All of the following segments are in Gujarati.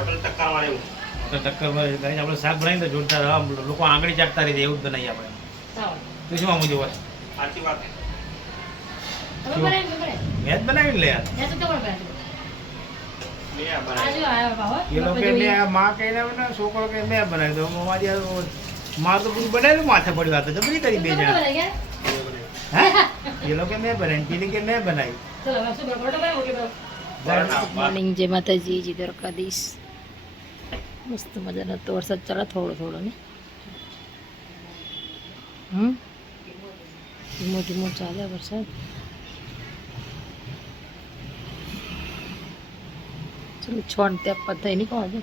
ટક્કર મારે એવું ટક્કર મારે ગાઈસ આપણે શાક બનાવીને તો જોરદાર લોકો આંગળી ચાટતા રહી એવું જ બનાવીએ આપણે તો શું આમ જોવા સાચી વાત મેં જ બનાવી લે યાર એ લોકો કે માં કહીને ને છોકરો કે મેં બનાવી દો મારી માર તો બધું બનાવ્યું માથે પડ્યું આ તો જબરી કરી બે જણા હા એ લોકો મેં બનાવી પેલી કે મેં બનાવી ગુડ મોર્નિંગ જય માતાજી જી દ્વારકાધીશ મસ્ત મજાનો તો વરસાદ ચાલે થોડો થોડો ને ધીમો ધીમો ચાલે વરસાદ ચલો છોડ ત્યાં પતાય નહીં કહો આજે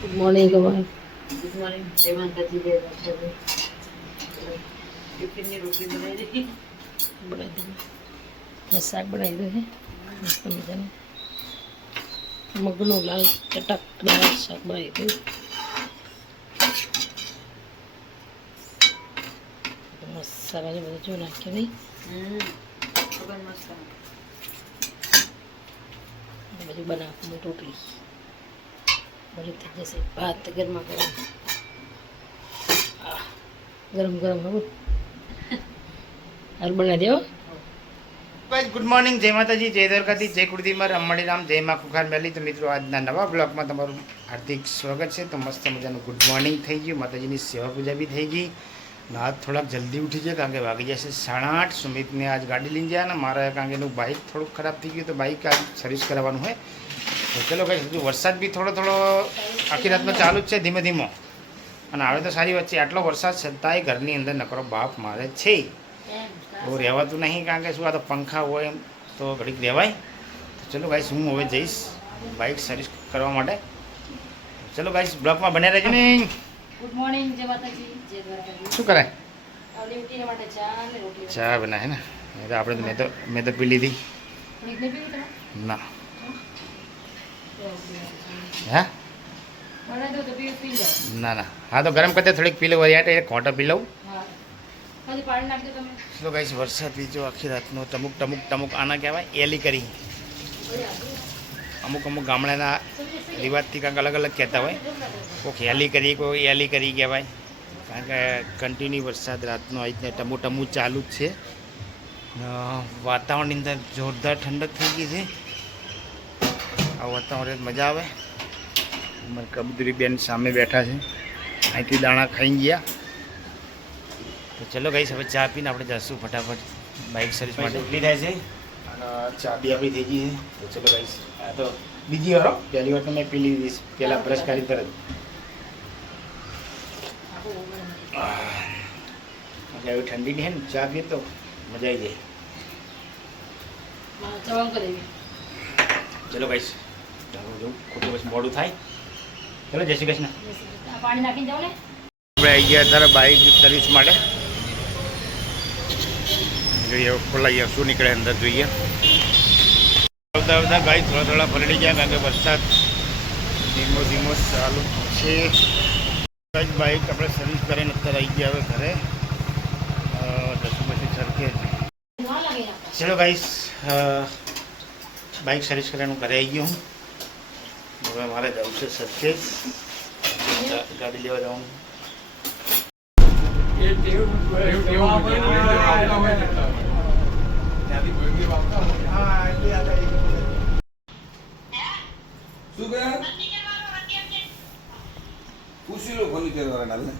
ગુડ મોર્નિંગ ભાઈ ગુડ મોર્નિંગ જય માતાજી જય દ્વારકાધીશ ટિફિનની રોટલી બનાવી દીધી શાક બનાવી દો છે મસ્ત મજાનું મગનું લાલ ચટકદાર શાક બનાવી દઉં મસાલા ને બધું જો નાખ્યું નહીં બધું બનાવું રોટલી બધું થઈ જશે ભાત ગરમા ગરમ ગરમ ગરમ હવે હાલ બનાવી દેવો ગાઈસ ગુડ મોર્નિંગ જય માતાજી જય દ્વારકાધીશ જય કુળદીમર અંમણી રામ જય માં ખુખાર મેલી તો મિત્રો આજના નવા બ્લોગમાં તમારું હાર્દિક સ્વાગત છે તો મસ્ત મજાનું ગુડ મોર્નિંગ થઈ ગયું માતાજીની સેવા પૂજા બી થઈ ગઈ ને આજ થોડાક જલ્દી ઉઠી જાય કારણ કે વાગી જશે 8:30 સુમિતને આજ ગાડી લઈને જાય ને મારે કારણ કે એનું બાઇક થોડુંક ખરાબ થઈ ગયું તો બાઇક આજ સર્વિસ કરાવવાનું હોય તો ચલો ગાઈસ હજુ વરસાદ બી થોડો થોડો આખી રાતમાં ચાલુ જ છે ધીમે ધીમો અને આવે તો સારી વાત છે આટલો વરસાદ છતાંય ઘરની અંદર નકરો બાપ મારે છે બહુ રહેવાતું નહીં કારણ કે શું આ તો પંખા હોય એમ તો ઘડીક રહેવાય તો ચલો ગાઈસ હું હવે જઈશ બાઇક સર્વિસ કરવા માટે ચલો ગાઈસ બ્લોકમાં બન્યા રહેજો ને ગુડ મોર્નિંગ જય માતાજી જય દ્વારકાધીશ શું કરાય આવલી ઉઠીને માટે ચા અને રોટલી ચા બનાવે ને એ તો આપણે મેં તો પી લીધી નહીં પીવી તમે ના હા બનાવી દો તો પી જાઓ ના ના હા તો ગરમ કરતે થોડીક પી લઉં યાર એક ઘોંટો પી લઉં હા પછી પાણી નાખી દો તમે ચલો ગાઈસ વરસાદ બીજો આખી રાતનો ટમુક ટમુક ટમુક આના કહેવાય એલી કરી અમુક અમુક ગામડાના રિવાજથી કાંઈક અલગ અલગ કહેતા હોય કોઈ હેલી કરી કોઈ એલી કરી કહેવાય કારણ કે કન્ટિન્યુ વરસાદ રાતનો આવી રીતના ટમુ ટમુ ચાલુ જ છે વાતાવરણની અંદર જોરદાર ઠંડક થઈ ગઈ છે આ વાતાવરણ મજા આવે અમારે કબૂતરી બેન સામે બેઠા છે અહીંથી દાણા ખાઈ ગયા તો ચલો ગાઈસ હવે ચા પીને આપણે જઈશું ફટાફટ બાઇક સર્વિસ માટે ઉઠી થાય છે અને ચા બી આપણી થઈ ગઈ છે તો ચલો ગાઈસ આ તો બીજી વાર પહેલી વાર તો મેં પી લીધી પહેલાં બ્રશ કરી તરત હવે ઠંડી નહીં ને ચા પીએ તો મજા આવી જાય ચવાણ કરી ચલો ગાઈસ જવું ખોટું બસ મોડું થાય ચલો જય શ્રી કૃષ્ણ પાણી નાખીને જાઓ ને આપણે આવી ગયા ત્યારે બાઇક સર્વિસ માટે જોઈએ ખોલાઈએ શું નીકળે અંદર જોઈએ આવતા આવતા ગાય થોડા થોડા પલળી ગયા કારણ કે વરસાદ ધીમો ધીમો ચાલુ છે બાઇક આપણે સર્વિસ કરીને અત્યારે આવી ગયા હવે ઘરે પછી સરખે ચલો ગાઈસ બાઇક સર્વિસ કરીને ઘરે આવી ગયો હું હવે મારે જવું છે સરખે ગાડી લેવા જવાનું શું ગયા પૂછી લો ફર્નિચર વાળાને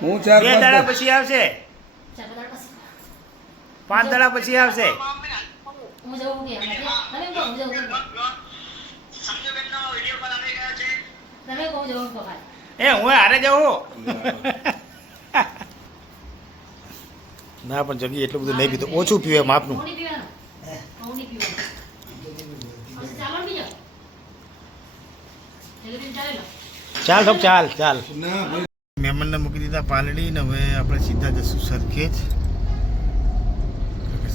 હું ચાર બે દાડા પછી આવશે 5 દાડા પછી આવશે હું જવું કે તમે કહો હું જવું તમે કહો જવું પકડ એ હું હારે જવું ના પણ જગી એટલું બધું નહીં પીતો ઓછું પીવે માપનું હું નહીં પીવાનું હું નહીં પીવાનું ચાલો બી જાઓ જલ્દી ચાલે લો ચાલ તો ચાલ ચાલ ના ભાઈ મહેમાનને મૂકી દીધા પાલડી ને હવે આપણે સીધા જશું સરખેજ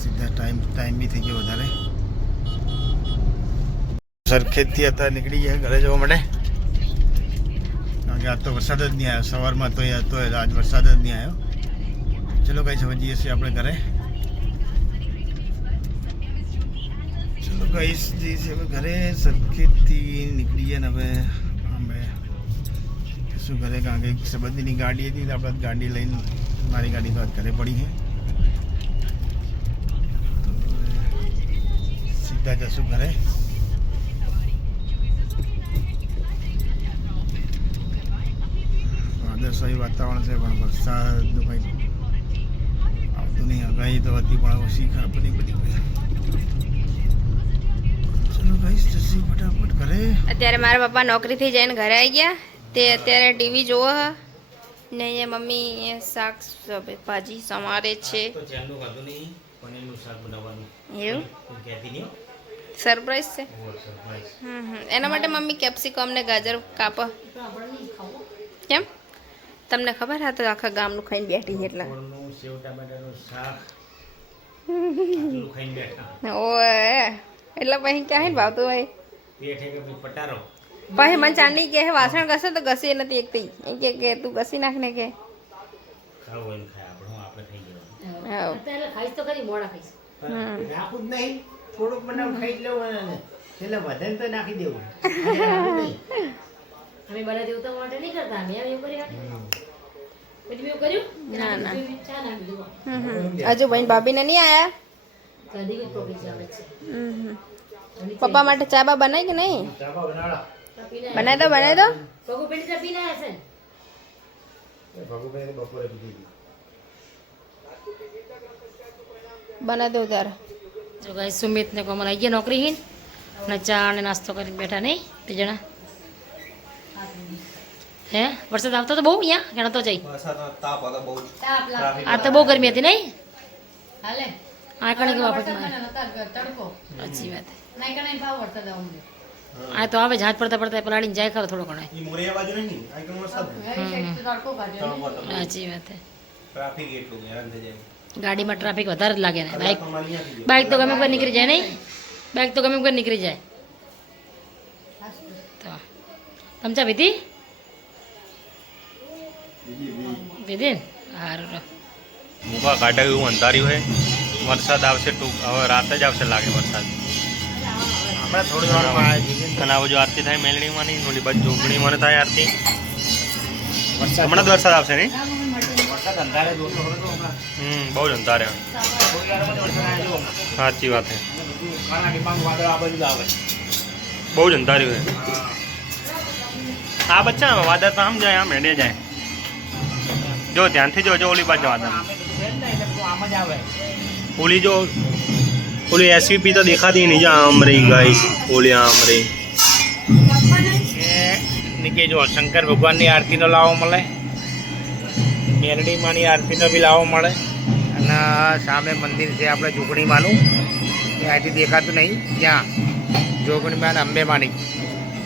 સીધા ટાઈમ બી થઈ ગયો વધારે સરખેજથી અત્યારે નીકળી ગયા ઘરે જવા માટે કારણ કે આજ તો વરસાદ જ નહીં આવ્યો સવારમાં તો હતો આજ વરસાદ જ નહીં આવ્યો ચલો કઈ સમજીએ છીએ આપણે ઘરે ચલો ગાઈસ જે છે હવે ઘરે સરખેજથી નીકળી ગયા ને હવે અમે શું ઘરે કારણ કે સંબંધીની ગાડી હતી તો આપણે ગાડી લઈને મારી ગાડી તો આજ ઘરે પડી છે તો સીધા જશું ઘરે. વાદળછાયું વાતાવરણ છે પણ વરસાદનું કંઈ આવતું નહીં. આગાહી તો હતી પણ ઓછી ખરાબ બની બધી હોય. ચલો ગાઈસ જલ્દી ફટાફટ ઘરે. અત્યારે મારા પપ્પા નોકરીથી જઈને ઘરે આવી ગયા. તે અત્યારે ટીવી જોવે છે ને અહીંયા મમ્મી અહીંયા શાક ભાજી સમારે છે. તો ચેનનું ખાધું નહીં પનીરનું શાક બનાવવાનું એવું કહેતી નહીં સરપ્રાઈઝ છે. સરપ્રાઈઝ. એના માટે મમ્મી કેપ્સિકમ ને ગાજર કાપે. કેમ તમને ખબર હા તો આખા ગામનું ખાઈને બેઠી છે એટલે ગોળનું સેવ ટામેટાનું શાક આટલું ખાઈને બેઠા ઓય એટલે પછી ક્યાં ભાવતું હોય. પેટ હે કે ભાઈ પટારો પછી મને ચાંદની કે વાસણ ઘસે તો ઘસી નથી એકતી એમ કે તું ઘસી નાખ ને કે ખાવ હોય ને ખાય આપણે ખાઈ જવાનું હા અત્યારે ખાઈશ તો ખરી મોડા ખાઈશ. રાખવું જ નહીં થોડુંક બનાવ ખાઈ જ લેવું અને એટલે વધે ને તો નાખી દેવું અમે બને દેવું તો માટે નહીં કરતા અમે એવું કરી પછી મેં એવું કર્યું ના, ના. ચા નાખી દીધું હજુ ભાઈ ભાભીને નહીં આયા. કદી કોઈ પ્રોબ્લેમ ચાલે છે પપ્પા માટે ચા બા બનાવી કે નહીં ચાબા બનાડા બનાવી દો બનાવી દો. પગુ પેલી ચા પીને આવ્યા છે ને ભગુભાઈ બપોરે પીધી હતી. બનાવી દઉં ત્યારે. જો ગાઈ સુમિત ને કોમલ આવી ગયા નોકરી હીન અને ચા અને નાસ્તો કરીને બેઠા નહીં બે જણા. હે વરસાદ આવતો તો બહુ અહીંયા ઘણા તો જઈ આ તો બહુ ગરમી હતી નહીં આ કણે કે વાપસ સાચી વાત આ તો આવે ઝાડ પડતા પડતા પલાળીને જાય ખરો થોડો ઘણો સાચી વાત ગાડીમાં ટ્રાફિક વધારે જ લાગે ને બાઇક તો ગમે કોઈ નીકળી જાય નહીં બાઇક તો ગમે કોઈ નીકળી જાય તો તમચા વિધિ વિધિ ને સારું મૂકા કાઢ્યા એવું અંધાર્યું છે વરસાદ આવશે ટૂંક હવે રાત જ આવશે લાગે વરસાદ આપણે થોડી વારમાં આવી જઈએ. અને આ બાજુ આરતી થાય મેલડીમાં નહીં ઓલી બાજુ જોગણીમાં ને થાય આરતી વરસાદ હમણાં જ વરસાદ આવશે નહીં વરસાદ અંધારે જોતો હતો તો હમણાં બહુ જ અંધારે થોડી વારમાં જ વરસાદ આવ્યો હમણાં. સાચી વાત છે બધું કાળા ડિબાંગ વાદળ આ બાજુ જ આવે. બહુ જ અંધાર્યું છે આ બચ્ચા વાદળ તો આમ જાય આમ હેડે જાય જો ધ્યાનથી જોજો ઓલી બાજુ વાદળ અમે તો છે જ ને એટલે તો આમ જ આવે. ઓલી જો ઓલી એસવીપી તો દેખાતી નહીં જો આમ રહી ગાઈસ ઓલી આમ રહી કે નીચે જો શંકર ભગવાનની આરતીનો લાવો મળે, મેલડીમાંની આરતીનો બી લાવો મળે અને સામે મંદિર છે આપણે જોગણીમાંનું એ અહીંથી દેખાતું નહીં ત્યાં જોગણીમાં અને અંબેમાંની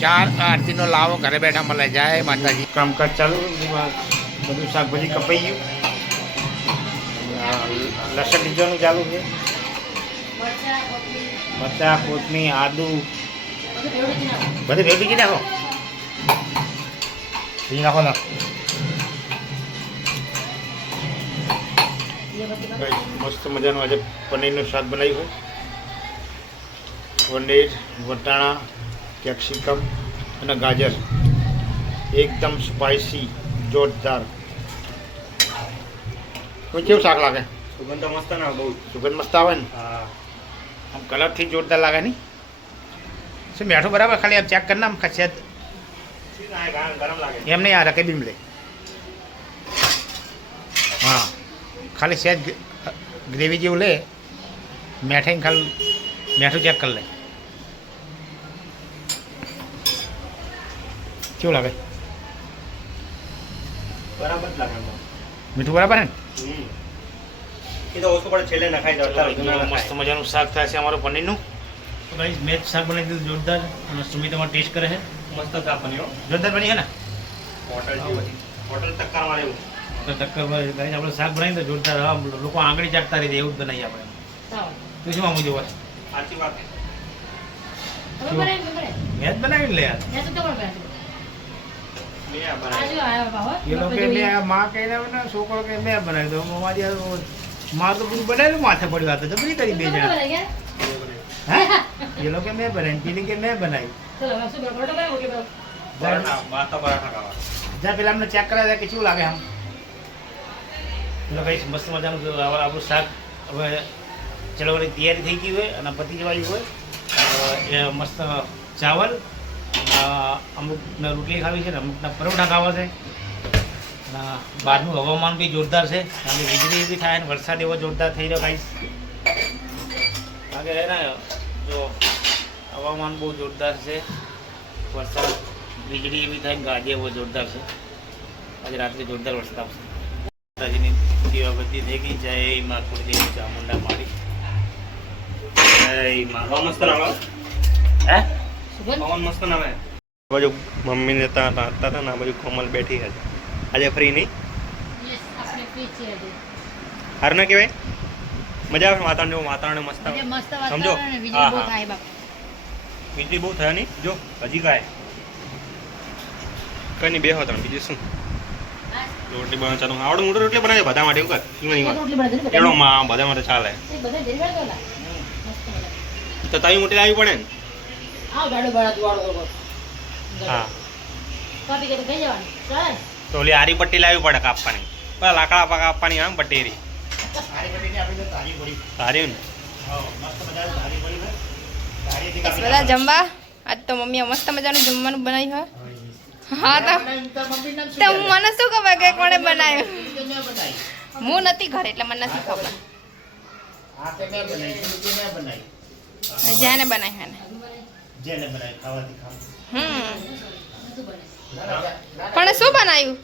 4 આરતીનો લાવો ઘરે બેઠા મળે. જય માતાજી. કામકાજ ચાલુ બધું શાકભાજી કપાઈ ગયું, લસણ લીધવાનું ચાલુ છે, મરચાં કોથમીર આદુ બધું ભેગી કરી નાખો. ભેગી નાખો ના મસ્ત મજાનું આજે પનીરનું શાક બનાવ્યું છે. પનીર, વટાણા, કેપ્સિકમ અને ગાજર એકદમ સ્પાઇસી જોરદાર. કોઈ કેવું શાક લાગે? સુગંધ મસ્ત ના બહુ સુગંધ મસ્ત આવે ને, હા આમ કલરથી જોરદાર લાગે નહીં? શું મીઠું બરાબર? ખાલી આમ ચેક કરી નામ ખસે ગરમ લાગે એમ નહીં. આ રકે બીમ લે. હા ખાલી સહેજ ગ્રેવી જેવું લે, મેઠાઈને ખાલી મેઠું ચેક કરી લે. કેવું લાગે? બરાબર જ લાગે મીઠું બરાબર ને? એ તો ઓછું પડે છેલ્લે નખાઈ જાવ મસ્ત મજાનું શાક થાય છે અમારું પનીરનું. તો ભાઈ મેં શાક બનાવી દીધું જોરદાર અને સુમિત અમારે ટેસ્ટ કરે છે. મસ્ત શાક બન્યો જોરદાર બની છે ને? હોટલ જેવું હોટલ ટક્કર મારે એવું તો ટક્કર ભાઈ આપણે શાક બનાવી તો જોરદાર. હા લોકો આંગળી ચાટતા રહી જાય એવું જ બનાવીએ આપણે. તું શું આમ જોવા? સાચી વાત મેં જ બનાવીને લે યાર. એ લોકો કે મેં માં કહીને આવે ને છોકરો કે મેં બનાવી દઉં. મારી મારે તો બધું બનાવેલું માથે પડ્યું. આ તો જબરી કરી બે જણા. हैं ये लोग के मैं बनाई पीली के मैं बनाई ચલો હવે શું બરોબર બનાવો કે બરોબર પરાઠા માતા પરાઠા ખાવા જા પેલા અમને ચેક કરાવ્યા કે કેવું લાગે આમ પેલો કઈ મસ્ત મજાનું આપણું શાક હવે ચલો વળી તૈયારી થઈ ગઈ હોય અને પતી જવાયું હોય એ મસ્ત ચાવલ અમુકને રોટલી ખાવી છે ને અમુકના પરોઠા ખાવા છે અને બહારનું હવામાન બી જોરદાર છે કારણ કે વીજળી બી થાય અને વરસાદ એવો જોરદાર થઈ રહ્યો ગાઈસ કારણ કે ને જો હવામાન બહુ જોરદાર છે વરસાદ વીજળી એવી થાય ને ગાજે એવો જોરદાર છે આજે રાત્રે જોરદાર વરસાદ આવશે માતાજીની સેવા બધી થઈ ગઈ જય મા કુળદેવી ચામુંડા મારી જય મા પવન મસ્ત આવે હે પવન મસ્ત આવે બાજુ મમ્મીને ત્યાં હતા ને આ બાજુ કોમલ બેઠી હતી આજે ફ્રી નહીં યસ આપણે ફ્રી છે આજે હાર ના કહેવાય મજા આવે વાતાવરણ જેવું વાતાવરણ મસ્ત આવે આજે મસ્ત સમજો? વાતાવરણ અને હા, વીજળી બહુ હા. થાય બાપ વીજળી બહુ થયા નહીં જો હજી કાંઈ કઈ નહીં બેહો તમે બીજું શું રોટલી બનાવ ચાલુ આવડું મોટું રોટલી બનાવે બધા માટે એવું કર ઈવન રોટલી બનાવી દે ને એનો માં બધા માટે ચાલે એ બધા જરી વાળ દોલા મસ્ત મજા તો તારી મોટી લાવવી પડે ને આવ ગાડો બાળા દુવાળો કરો હા કાપી કે થઈ જવાનું ચાલે તો ઓલી આરી પટ્ટી લાવવી પડે કાપવાની પેલા લાકડા કાપવાની આમ પટ્ટી તારી પડીને આપી દો તારી પડી સારી ને હા મસ્ત મજાની તારી પડી છે તારીથી કાપી બધા જમવા આજ તો મમ્મીએ મસ્ત મજાનું જમવાનું બનાવ્યું હોય હા તો મને શું ખબર કે કોણે બનાવ્યું હું નથી ઘરે એટલે મને નથી ખબર આ તે મેં બનાવી છે મેં બનાવી જેને બનાવી હે ને જેને બનાવી ખાવાથી ખાવ પણ શું બનાવ્યું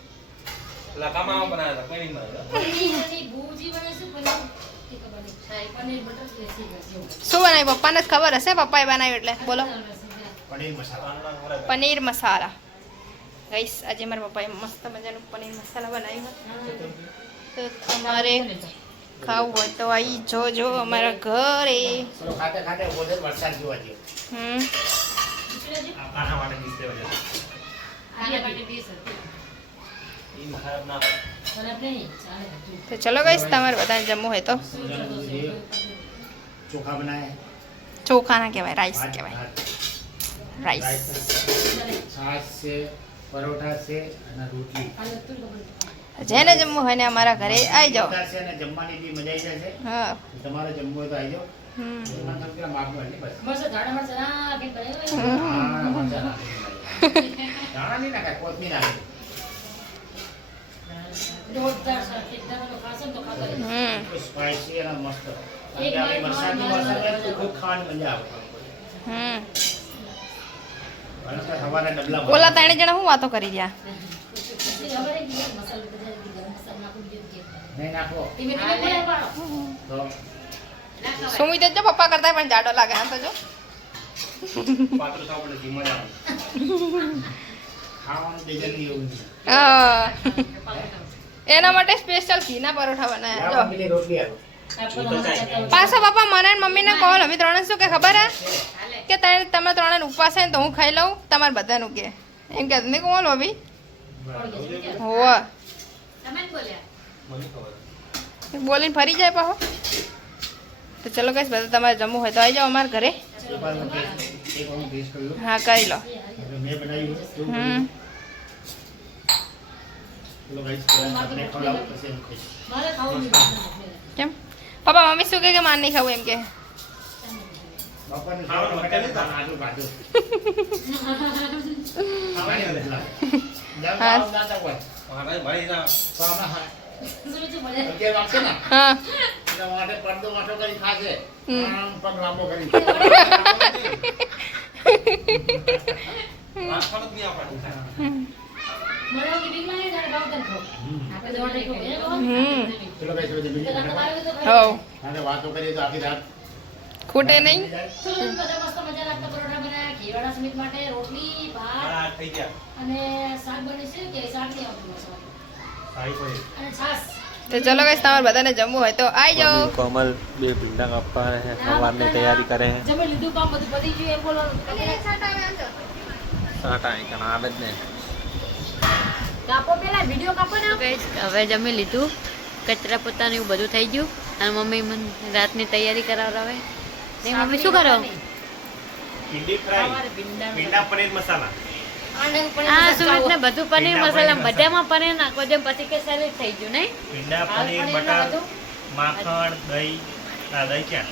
લકામાં બનાવ્યા હતા કોઈ નહીં શું બનાવ્યું પપ્પાને જ ખબર હશે પપ્પાએ બનાવ્યું એટલે બોલો પનીર મસાલા પનીર મસાલા ગઈસ આજે મારા પપ્પાએ મસ્ત મજાનું પનીર મસાલા બનાવ્યું તો તમારે ખાવું હોય તો આવી જોજો અમારા ઘરે ચલો ખાતે ખાતે બોલે વરસાદ જોવા જેવો હમ આ કાના માટે ડીશ લેવા જાય ઈ ખરાબ ના તો ચલો ગઈસ તમારે બધાને જમવું હોય તો ચોખા બનાયા ચોખા ના કહેવાય રાઈસ કહેવાય રાઈસ છાશ છે પરોઠા છે અને રોટલી જેને જમવું હોય ને અમારા ઘરે આવી જાઓ જોરદાર છે અને જમવાની બી મજા આવી જશે હા તમારે જમવું હોય તો આવી જાઓ હમ એમાં તમે પેલા માગવું એટલે બસ મસ્ત ઝાડા મસ્ત ના કે બનાવ્યું હા, મજા નાખી. ધાણા નહીં નાખાય કોથમીર નાખી જોરદાર સર એકદમ તો ખાસો તો ખાતો રહે. હમ સ્પાઈસી અને મસ્ત કારણ કે આપણી વરસાદની મોસમ છે તો ખૂબ ખાવાની મજા આવે હમ અને સવારે ડબલા ઓલા ત્રણે જણા હું વાતો કરી રહ્યા ખબર હે કે મસાલો બધા ગરમ મસાલો નાખું દીધું કે નહીં નાખો ધીમે ધીમે બોલે પાડો તો સુમિત જ જો પપ્પા કરતા પણ જાડો લાગે હા તો જો પાત્ર સાંભળે જી મજા આવે ખાવાનું બેજલ્દી એવું નહીં હા. એના માટે સ્પેશિયલ ઘીના પરોઠા બનાવ્યા જો લાવો પેલી રોટલી આપો પાછો પપ્પા મને ને મમ્મીને કોલ હવે ત્રણે શું કે ખબર હે કે તમે ત્રણે ઉપવાસ છે ને તો હું ખાઈ લઉં તમારે બધાનું કે એમ કે નહીં કોલ ભાભી હોવ તમે જ બોલ્યા મને ખબર બોલીને ફરી જાય પાછો તો ચલો કઈશ બધા તમારે જમવું હોય તો આવી જાઓ અમારા ઘરે એક વાર હું ટેસ્ટ કરી લઉં હા કરી લો હવે મેં બનાવ્યું કેવું હમ બન્યું? ચલો guys, પહેલા આપણે ખવડાવો, પછી હું ખાઈશ. મારે ખાવું નહીં કેમ પપ્પા મમ્મી શું કે માર નહીં ખાવું એમ કે બપોરનું ખાવાનું મટન પણ આજુ બાજુ. ખાવાની મજા લાગે. જાઓ, હા. જાઓ, જાઓ, જાઓ. હા ભાઈ ના તો આમાં હા, શું છે બોલે અગિયાર વાગશે ને, હા એટલે માટે પડદો વાટો કરી ખાશે. હમ. આમ પગ લાંબો કરી. રાખવાનું જ નહીં આપણે મને કે બીક લાગે ત્યારે ભાવ તને ખાવ આપણે તો ઓર્ડર કરીએ હમ ચલો guys, હવે જમી લઈએ. હોવ અને વાતો કરીએ તો આખી રાત ખૂટે નહીં સુરત બધા મસ્ત મજા લાગતા પરોઠા બનાવ્યા ઘીવાળા સમિત માટે રોટલી ભાત આ થઈ ગયા અને શાક બને છે કે શાક નહીં આવતું મસાલો સારી પડી અને છાશ તો ચલો કઈશ તમારે બધાને જમવું હોય તો આવી જાઓ કોમલ બે ભીંડા કાપવા રહે સવારની તૈયારી કરે છે જમે લીધું કામ બધું પતી ગયું એમ બોલો સાટા અહીં આવે જ ને કાપો પેલા વિડિયો કાપો ને હવે જમી લીધું કચરા પોતાનું એવું બધું થઈ ગયું અને મમ્મી મને રાતની તૈયારી કરાવડાવે ને મમ્મી શું કરો ભીંડી ફ્રાય ભીંડા પનીર મસાલા હા સુમિત ને બધું પનીર મસાલા બધામાં પનીર નાખો જેમ પછી કે સેલેડ થઈ ગયું નહીં ભીંડા પનીર બટર માખણ દહીં દહીં ક્યાં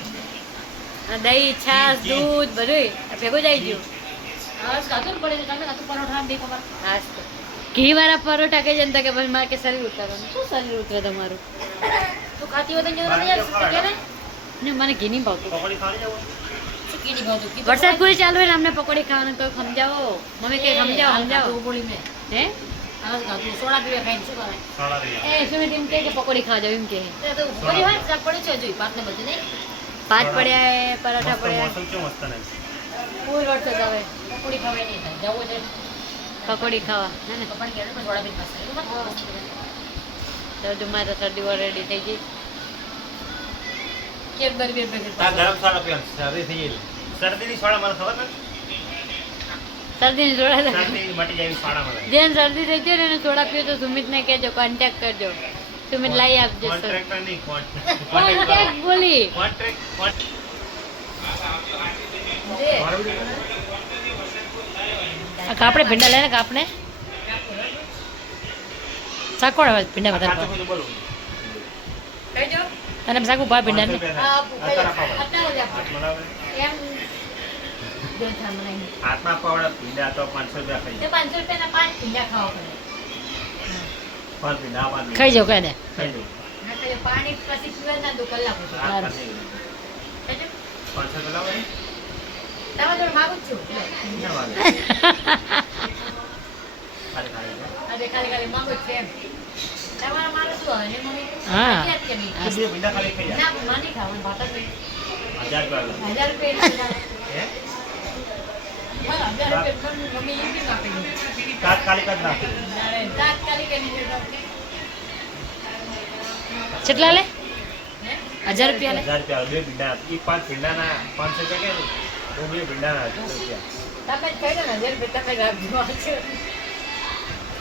આ દહીં છાશ દૂધ બધું ભેગું જ આવી ગયું હા ઘી વાળા પરોઠા કે જનતા કે બસ મારે કે શરીર ઉતારવાનું શું શરીર ઉતરે તમારું તું ખાતી હોય તો ને મને ઘી નહીં ભાવતું પકોડી ખાવાની જવું વરસાદ પૂરી ચાલુ હોય ને અમને પકોડી ખાવાનું તો સમજાવો મમ્મી કે સમજાવો હે સોડા દઈએ એ સુમિત એમ કે પકોડી ખાવા જાવ એમ કે ભાત પડ્યા હે પરોઠા પડ્યા મોસમ કેવું મસ્ત ને ફૂલ વરસાદ આવે પકોડી ખાવા હે ને તો જો મારે શરદી રેડી થઈ ગઈ આ ગરમ સોડા પીવાનું શરદી થઈ ગઈ શરદીની સોડા મને ખબર ને શરદીની સોડા શરદી મટી જાય એવી સોડા મળે જેને શરદી થઈ ગઈ ને એને સોડા પીવો તો સુમિતને કહેજો કોન્ટેક્ટ કરજો સુમિત લાવી આપજો કોન્ટ્રાક્ટર નહીં કોન્ટેક્ટ બોલી કોન્ટ્રાક્ટ કાપડે ભીંડા લઈને કાપને શાકોડ હવે ભીંડા વધારે ભાવે. બોલું અને શાકું ભાવ ભીંડા ને હાથમાં પાવડા ભીંડા તો 500 રૂપિયા ખાઈ જાય 5 ભીંડા 5 ખાઈ જાવ કઈ ને ખાઈ દઉં પાણી પછી પીવા ના દો કલાક 500 તો લાવો ખાલી માંગુ છે એમ તમારા મારે શું આવે ને મમ્મી હા ભીંડા ખાલી ખાઈ જાય ના માની ખાવાનું ભાત જ 1000 રૂપિયા 1000 રૂપિયા હે હા 1000 રૂપિયા મમ્મી એ બી આપી દે તાત્કાલિક જ નાખો તાત્કાલિક કેટલા લે 1000 રૂપિયા લે 1000 રૂપિયા બે ભીંડા એ 5 ભીંડાના 500 રૂપિયા કે તો બે ભીંડાના 1000 રૂપિયા તમે ખાઈ લો ને 1000 રૂપિયા તમે રાખજો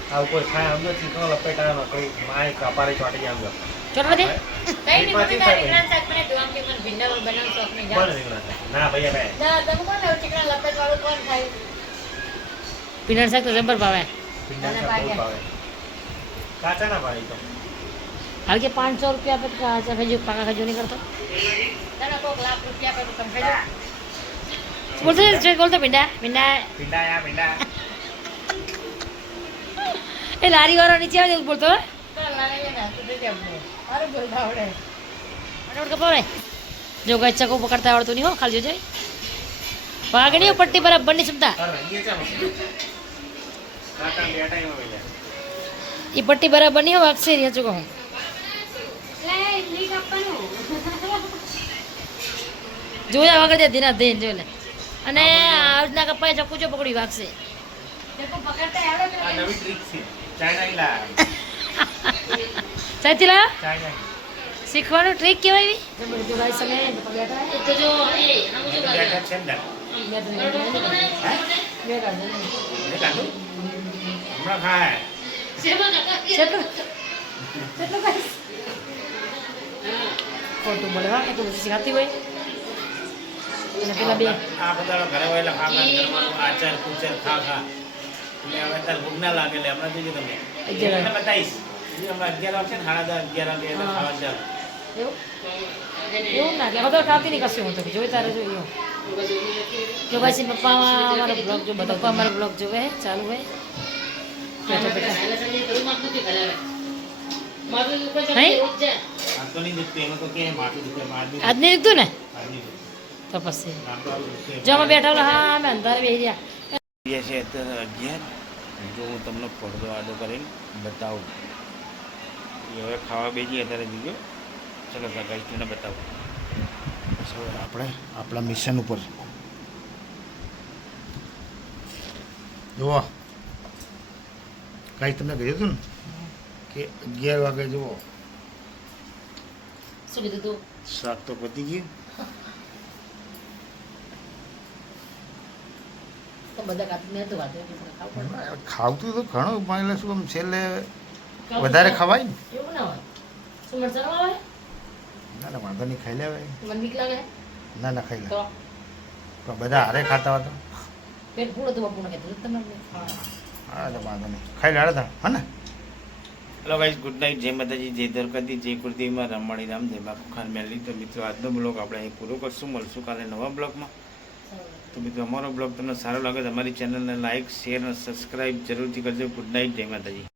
આવું કોઈ ખાય અમને ચીકણો લપેટાનો કોઈ માય કપારી ચોટી જાય અમને ચલો દે કઈ નહીં મમ્મી તારી રીંગણા શાક મને તો આમ કે મને ભીંડા વાળું બનાવશો આપણે કોણ રીંગણા છે? ના ભૈયા ભાઈ ના તમે કોણ લેવો ચીકણા લપેટ વાળું કોણ ખાય ભીંડા શાક તો જબર ભાવે ભીંડા બહુ ભાવે કાચા ના ભાવે તો હાલ કે 500 રૂપિયા પર કાચા ખજૂર પાકા ખજૂર નહીં કરતો તને કોક લાખ રૂપિયા પર તમે ખાઈ બોલતો સ્ટ્રેટ બોલતો ભીંડા ભીંડા ભીંડા યા ભીંડા એ લારી વાળો નીચે આવે એવું બોલતો જો ગઈ ચકો પકડતા આવડતું નહીં હો ખાલી જોઈ વાગણી પટ્ટી બરાબર ની ક્ષમતા કાકા બે ટાઈમ આવી જાય એ પટ્ટી બરાબર નહીં હો વાગશે નહીં ચકો હું જોયા વગર દે ધીના ધીન જોઈ લે અને આજના કપાય ચક્કુ જો પકડી વાગશે આ નવી ટ્રીક છે ચાઇના ઇલા સાચી લા ચાઇના શીખવાનું ટ્રીક કહેવાય જો ભાઈ સમે તો જો એ બેઠા છે ને હે કાઢું હમણાં ખાય ખોટું બોલે હા એટલું બધું શીખાતી હોય અને પેલા બે આ બધા ઘરે હોય એટલે ખાવા કરવાનું આચાર કુચર ખા ખા એટલે હવે તાર ભૂખ ના લાગે એટલે હમણાં જોજો તમે અગિયાર. તમને બતાવીશ હજી હમણાં 11 વાગશે ને 11:30 વાગે એટલે ખાવા ચાલ એવું એવું ના કે હવે તો ખાતી નહીં કશું હું તો જોઈ તારે જોઈ જો પછી પપ્પા અમારો બ્લોગ જો બધા પપ્પા અમારો બ્લોગ જોવે ચાલુ હોય બેઠા બેઠા નહીં આ તો નહીં દુખતું એમાં તો કે માથું દુખે માથું આજ નહીં દીધું ને દુખે તો પછી માથું આવું દુખે જો અમે બેઠા હતા, હા અમે અંધારે બેસી ગયા છે અત્યારે 11 જો હું તમને પડદો આડો કરીને બતાવું એ હવે ખાવા બેસી અત્યારે બીજો ચલો ગાઈઝને બતાવું પછી હવે આપણે આપણા મિશન ઉપર જુઓ કાંઈ તમને કહ્યું હતું ને કે 11 વાગે જુઓ શું કીધું તું શાક તો પતી ગયું તો બધા કાપી મેં તો વાંધો નહીં, પણ ખાવું પડે. ખાવતું તો ઘણું પણ એટલે શું આમ છેલ્લે વધારે ખવાય ને એવું ના હોય શું મરચાં આવે ના ના વાંધો નહીં ખાઈ લેવાય મને બીક લાગે ના ના ખાઈ લે તો પણ બધા હારે ખાતા હોય તો પેટ પૂરો તો બાપુને કીધું તમે હા તો વાંધો નહીં ખાઈ લે હતા હા ને હેલો ગાઈઝ ગુડ નાઇટ જય માતાજી જય દ્વારકાથી જય કુળદેવીમાં રમણી રામ જય મા કુખાર મેલી તો મિત્રો આજનો બ્લોગ આપણે અહીં પૂરો કરશું મળશું કાલે નવા બ્લોગમાં તો મિત્રો અમારો બ્લોગ તમને સારો લાગે તો અમારી ચેનલને લાઇક શેર અને સબસ્ક્રાઈબ જરૂરથી કરજો ગુડ નાઇટ જય માતાજી